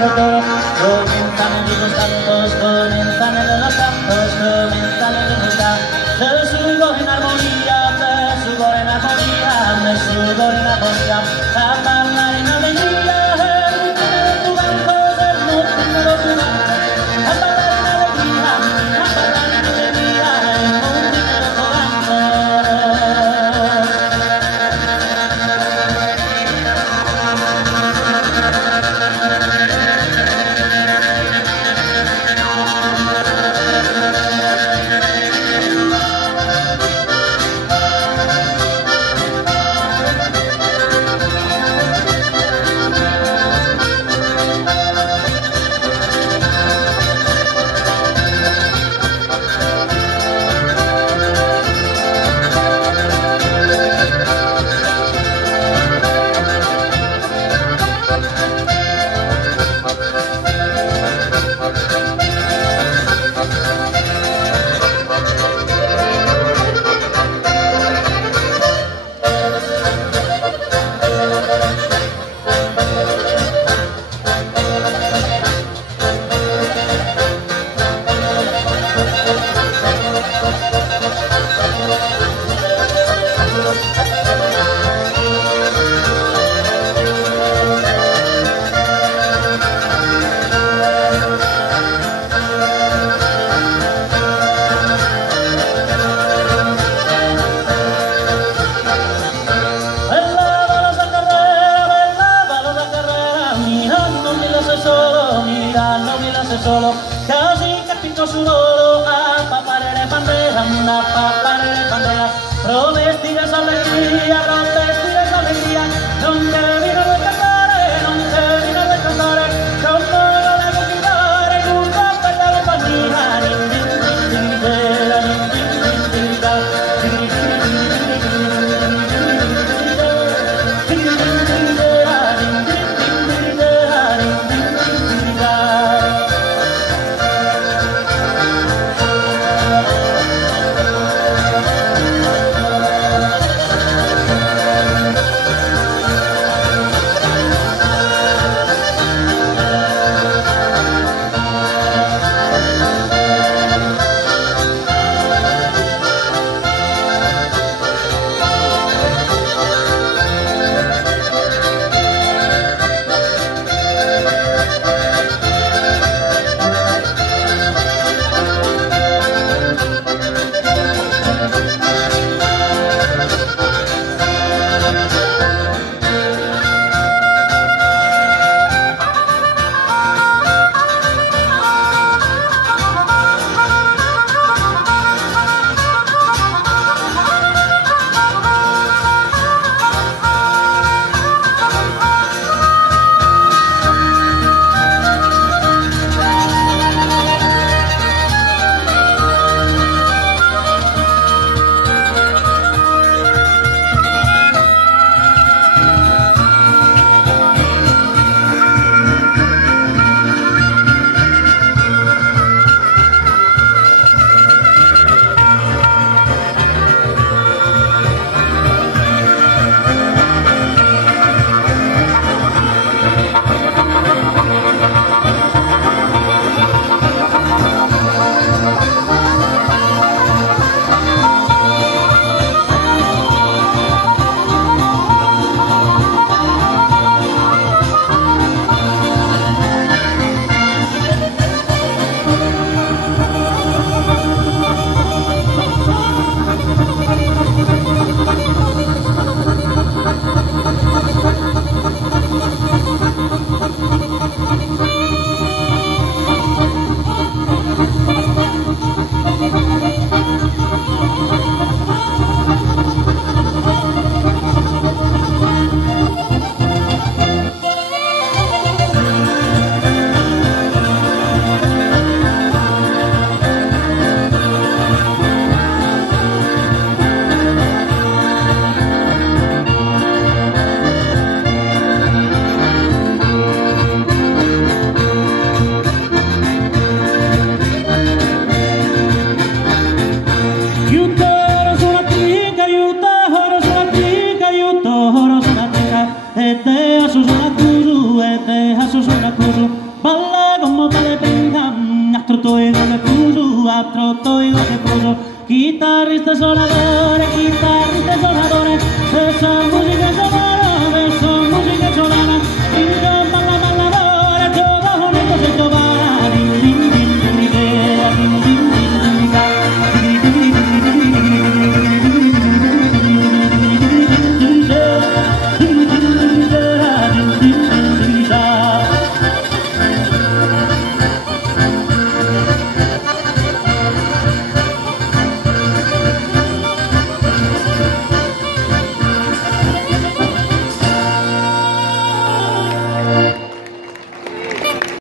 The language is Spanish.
de todo. Comienzan en los cantos, comienzan en los cantos, comienzan en los cantos. De sudor en armonía, de sudor en armonía, de sudor en armonía. La bailarina alegría, el ritmo de tu banco, el ritmo de tu banco. La bailarina alegría, la bailarina alegría, el ritmo de tu banco. Solo, casi capito su loro, a papare bandera, una papare bandera, promestigas alegría, promestigas alegría, non termino de cantare, non termino de cantare, como lo devo quitare, nunca perderé panina, 4 io che poso, chitarrista suonatore, esa musica